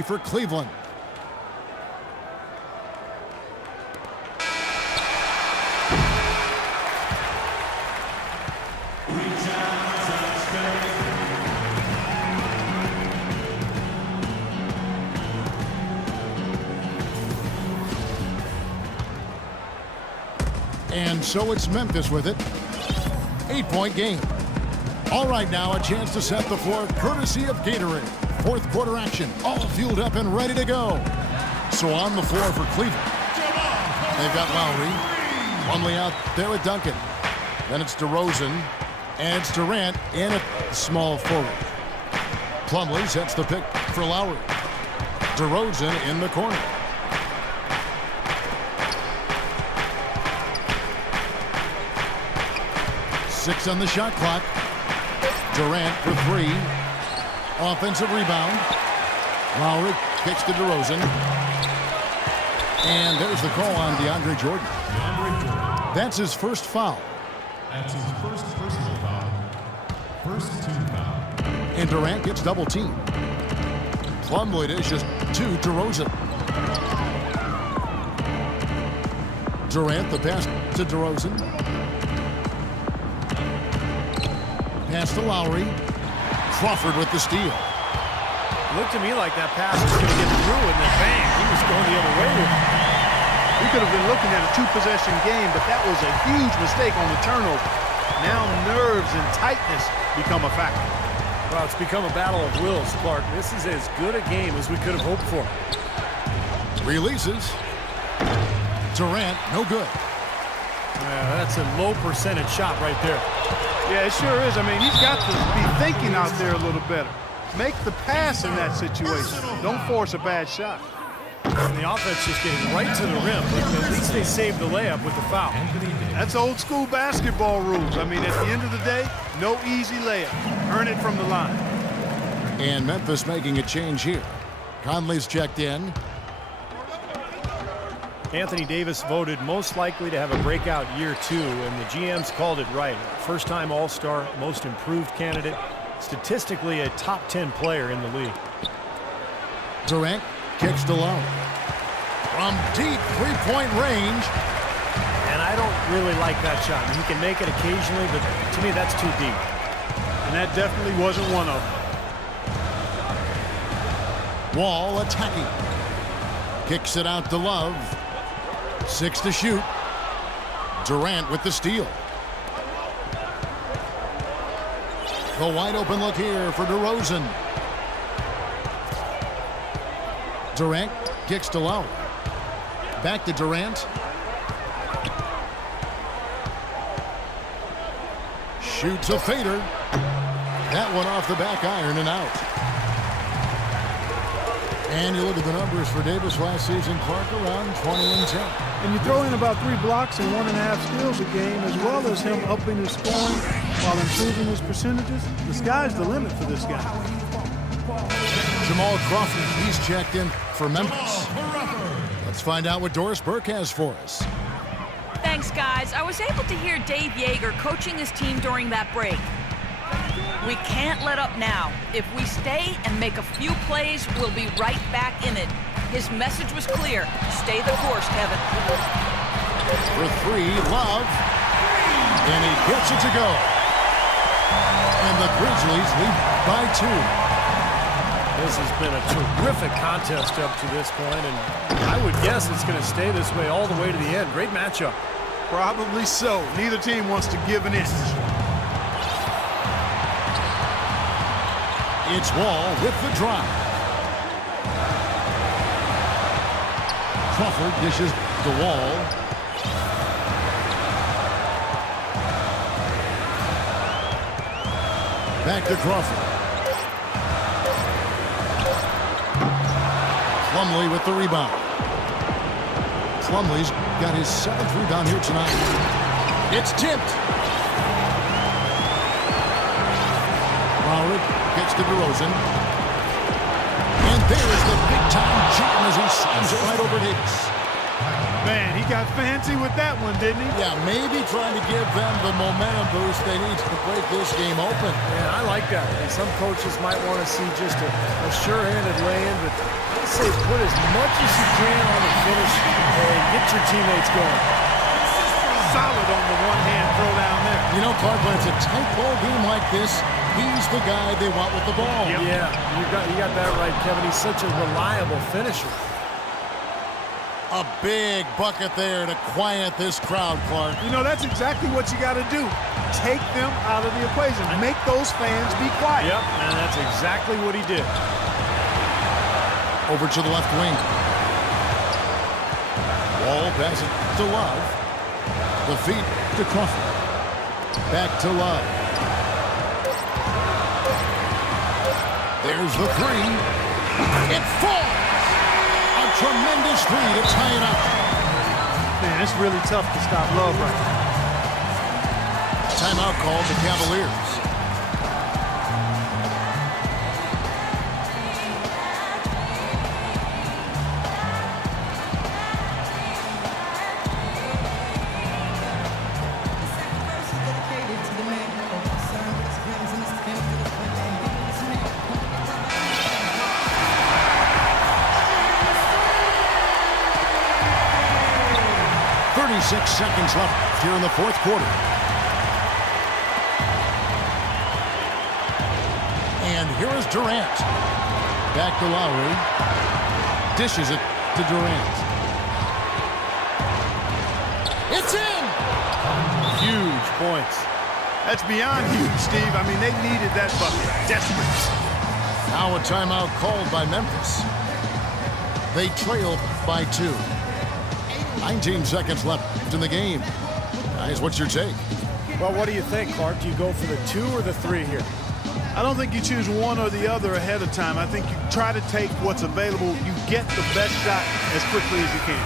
for Cleveland. And so it's Memphis with it. 8-point game. All right, now a chance to set the floor courtesy of Gatorade. Fourth quarter action, all fueled up and ready to go. So on the floor for Cleveland, they've got Lowry. Plumlee out there with Duncan. Then it's DeRozan, and it's Durant in at small forward. Plumlee sets the pick for Lowry. DeRozan in the corner. Six on the shot clock. Durant for three. Offensive rebound. Lowry kicks to DeRozan. And there's the call on DeAndre Jordan. That's his first foul. That's his first personal foul. First team foul. And Durant gets double teamed. Plumlee dishes to DeRozan. Durant the pass to DeRozan. Pass to Lowry. Crawford with the steal. Looked to me like that pass was going to get through, and then bang, he was going the other way with it. We could have been looking at a two-possession game, but that was a huge mistake on the turnover. Now nerves and tightness become a factor. Well, it's become a battle of wills, Clark. This is as good a game as we could have hoped for. Releases. Durant, no good. That's a low percentage shot right there. Yeah, it sure is. I mean, he's got to be thinking out there a little better. Make the pass in that situation. Don't force a bad shot. And the offense just getting right to the rim, but at least they saved the layup with the foul. That's old school basketball rules. I mean, at the end of the day, no easy layup. Earn it from the line. And Memphis making a change here. Conley's checked in. Anthony Davis voted most likely to have a breakout year 2, and the GM's called it right. First-time All-Star, most improved candidate, statistically a top 10 player in the league. Durant kicks to Lowry. From deep three-point range. And I don't really like that shot. He can make it occasionally, but to me that's too deep. And that definitely wasn't one of them. Wall attacking. Kicks it out to Love. 6 to shoot. Durant with the steal. The wide open look here for DeRozan. Durant kicks to Lowry. Back to Durant. Shoots a fader. That one off the back iron and out. And you look at the numbers for Davis last season, Clark, around 20 and 10. And you throw in about 3 blocks and 1.5 steals a game, as well as him upping his scoring while improving his percentages. The sky's the limit for this guy. Jamal Crawford, he's checked in for Memphis. Let's find out what Doris Burke has for us. Thanks, guys. I was able to hear Dave Yeager coaching his team during that break. We can't let up now. If we stay and make a few plays, we'll be right back in it. His message was clear. Stay the course, Kevin. For 3, Love. And he gets it to go. And the Grizzlies lead by 2. This has been a terrific contest up to this point, and I would guess it's going to stay this way all the way to the end. Great matchup. Probably so. Neither team wants to give an inch. It's Wall with the drive. Crawford dishes the Wall. Back to Crawford. Plumlee with the rebound. Plumlee's got his 7th rebound here tonight. It's tipped. Lowry gets to DeRozan. And there's the big-time jam as he slams it right over Davis. Man, he got fancy with that one, didn't he? Yeah, maybe trying to give them the momentum boost they need to break this game open. Yeah, I like that. And some coaches might want to see just a sure-handed lay-in, but I say put as much as you can on the finish and get your teammates going. Solid on the one-hand throw down there. You know, Clark, when it's a tight ball game like this, he's the guy they want with the ball. Yep. Yeah, you got that right, Kevin. He's such a reliable finisher. A big bucket there to quiet this crowd, Clark. You know, that's exactly what you got to do. Take them out of the equation. Make those fans be quiet. Yep, and that's exactly what he did. Over to the left wing. Wall passes to Love. The feet to Crawford. Back to Love. There's the three. It falls. A tremendous three to tie it up. Man, it's really tough to stop Love right now. Timeout called the Cavaliers. Six seconds left here in the fourth quarter. And here is Durant. Back to Lowry. Dishes it to Durant. It's in! Huge points. That's beyond huge, Steve. I mean, they needed that bucket. Desperate. Now a timeout called by Memphis. They trail by 2. 19 seconds left in the game. Guys, what's your take? Well, what do you think, Clark? Do you go for the 2 or the 3 here? I don't think you choose one or the other ahead of time. I think you try to take what's available. You get the best shot as quickly as you can.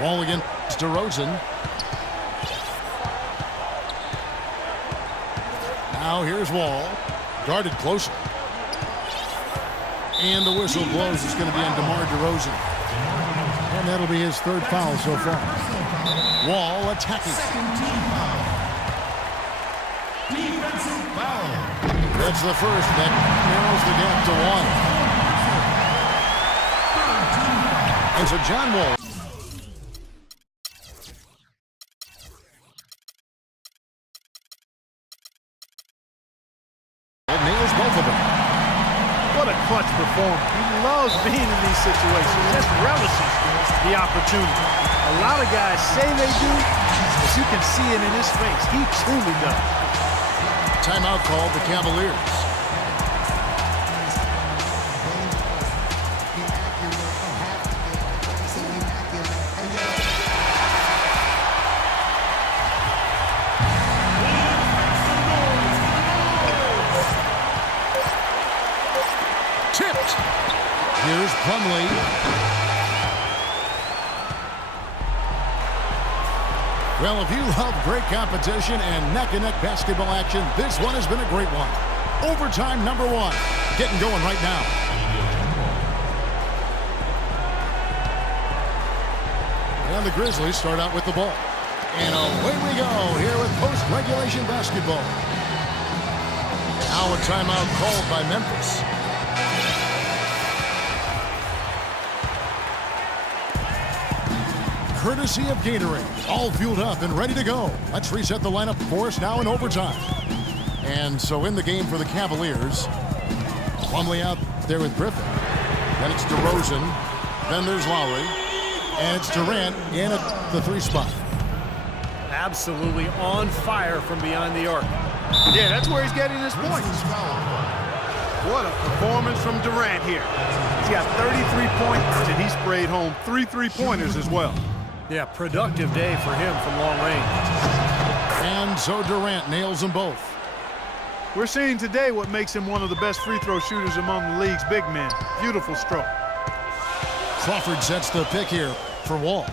Wall against DeRozan. Now here's Wall. Guarded closely. And the whistle blows. It's going to be on DeMar DeRozan. And that'll be his 3rd foul so far. Wall attacking. That's the first. That narrows the gap to 1. And so John Wall. Nails both of them. What a clutch performer. He loves being in these situations. Just relishes the opportunity. A lot of guys say they do, but you can see it in his face. He truly does. Timeout called the Cavaliers. Here's Plumlee. Well, if you love great competition and neck-and-neck basketball action, this one has been a great one. Overtime number 1. Getting going right now. And the Grizzlies start out with the ball. And away we go here with post-regulation basketball. Now a timeout called by Memphis. Courtesy of Gatorade, all fueled up and ready to go. Let's reset the lineup for us now in overtime. And so in the game for the Cavaliers, Plumlee out there with Griffin. Then it's DeRozan. Then there's Lowry. And it's Durant in at the 3 spot. Absolutely on fire from behind the arc. Yeah, that's where he's getting his points. What a performance from Durant here. He's got 33 points, and he sprayed home 3 3-pointers as well. Yeah, productive day for him from long range. And so Durant nails them both. We're seeing today what makes him one of the best free throw shooters among the league's big men. Beautiful stroke. Crawford sets the pick here for Wall.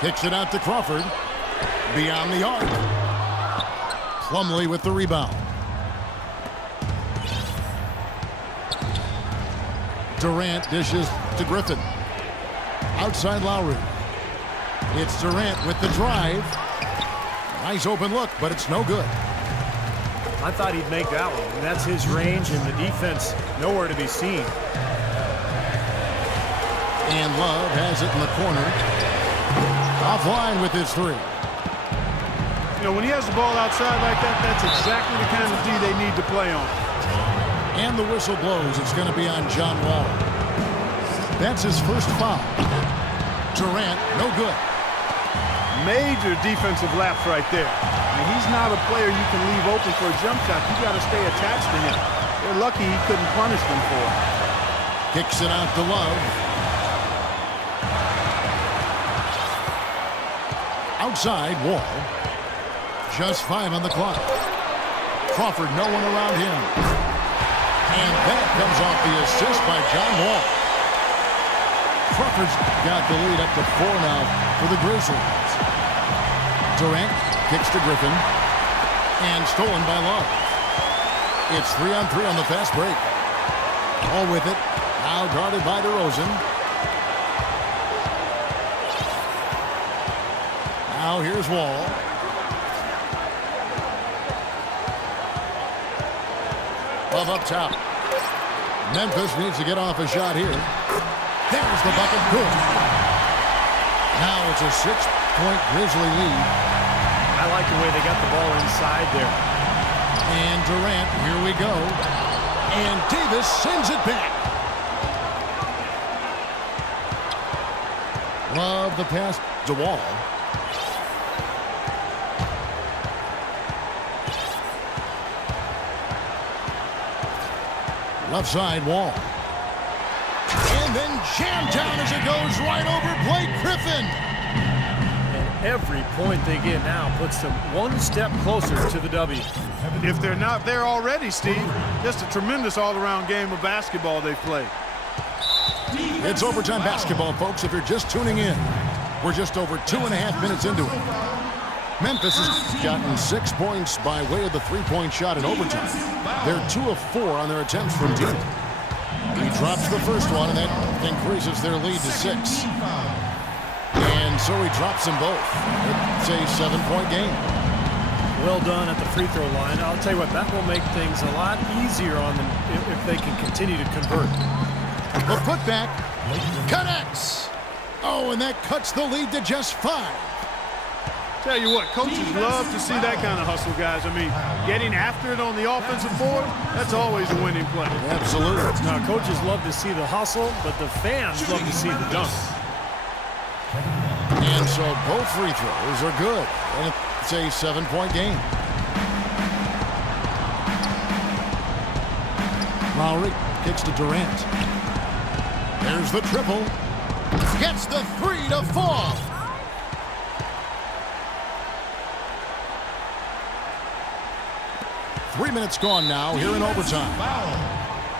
Kicks it out to Crawford. Beyond the arc. Plumlee with the rebound. Durant dishes to Griffin. Outside Lowry. It's Durant with the drive. Nice open look, but it's no good. I thought he'd make that one, and that's his range, and the defense nowhere to be seen. And Love has it in the corner. Offline with his three. You know, when he has the ball outside like that, that's exactly the kind of D they need to play on. And the whistle blows. It's going to be on John Wall. That's his first foul. Durant, no good. Major defensive lapse right there. I mean, he's not a player you can leave open for a jump shot. You got to stay attached to him. They're lucky he couldn't punish them for it. Kicks it out to Love. Outside, Wall. Just 5 on the clock. Crawford, no one around him. And that comes off the assist by John Wall. Crawford's got the lead up to 4 now for the Grizzlies. Durant kicks to Griffin. And stolen by Love. It's 3-on-3 on the fast break. All with it. Now guarded by DeRozan. Now here's Wall. Love up top. Memphis needs to get off a shot here. There's the bucket. Good. Now it's a 6-point Grizzly lead. I like the way they got the ball inside there. And Durant, here we go. And Davis sends it back. Love the pass to Wall. Left side, Wall. And then jammed down as it goes right over Blake Griffin. And every point they get now puts them one step closer to the W. If they're not there already, Steve, just a tremendous all-around game of basketball they've played. It's overtime basketball, folks, if you're just tuning in. We're just over 2.5 minutes into it. Memphis has gotten 6 points by way of the three-point shot in overtime. They're 2 of 4 on their attempts from deep. He drops the first one, and that increases their lead to 6. And so he drops them both. It's a 7-point game. Well done at the free throw line. I'll tell you what, that will make things a lot easier on them if they can continue to convert. The putback connects. Oh, and that cuts the lead to just 5. Tell you what, coaches love to see that kind of hustle, guys. I mean, getting after it on the offensive board, that's always a winning play. Absolutely. Now, coaches love to see the hustle, but the fans love to see the dunk. And so both free throws are good. And it's a 7-point game. Lowry kicks to Durant. There's the triple. Gets the 3 to fall. Three minutes gone now here in overtime.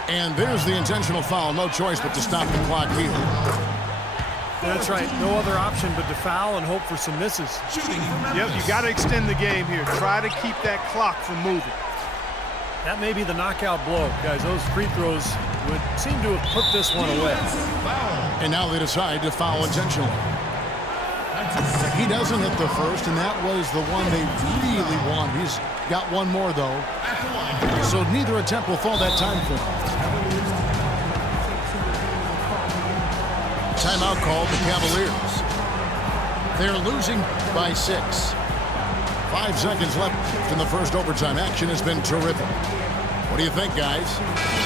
And there's the intentional foul. No choice but to stop the clock here. That's right. No other option but to foul and hope for some misses. Yep, you got to extend the game here. Try to keep that clock from moving. That may be the knockout blow, guys. Those free throws would seem to have put this one away. And now they decide to foul intentionally. He doesn't hit the first, and that was the one they really want. He's got one more, though. So neither attempt will fall that time for him. Timeout called the Cavaliers. They're losing by 6. 5 seconds left in the first overtime. Action has been terrific. What do you think, guys?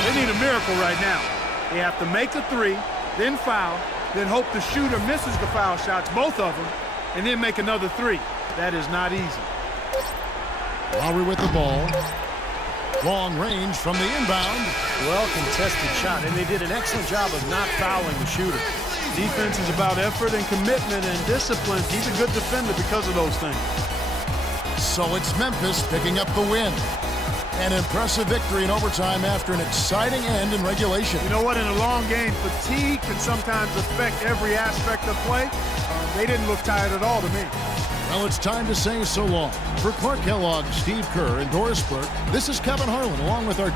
They need a miracle right now. They have to make a 3, then foul, then hope the shooter misses the foul shots, both of them, and then make another 3. That is not easy. Lowry with the ball. Long range from the inbound. Well contested shot, and they did an excellent job of not fouling the shooter. Defense is about effort and commitment and discipline. He's a good defender because of those things. So it's Memphis picking up the win. An impressive victory in overtime after an exciting end in regulation. You know what? In a long game, fatigue can sometimes affect every aspect of play. They didn't look tired at all to me. Well, it's time to say so long. For Clark Kellogg, Steve Kerr, and Doris Burke, this is Kevin Harlan along with our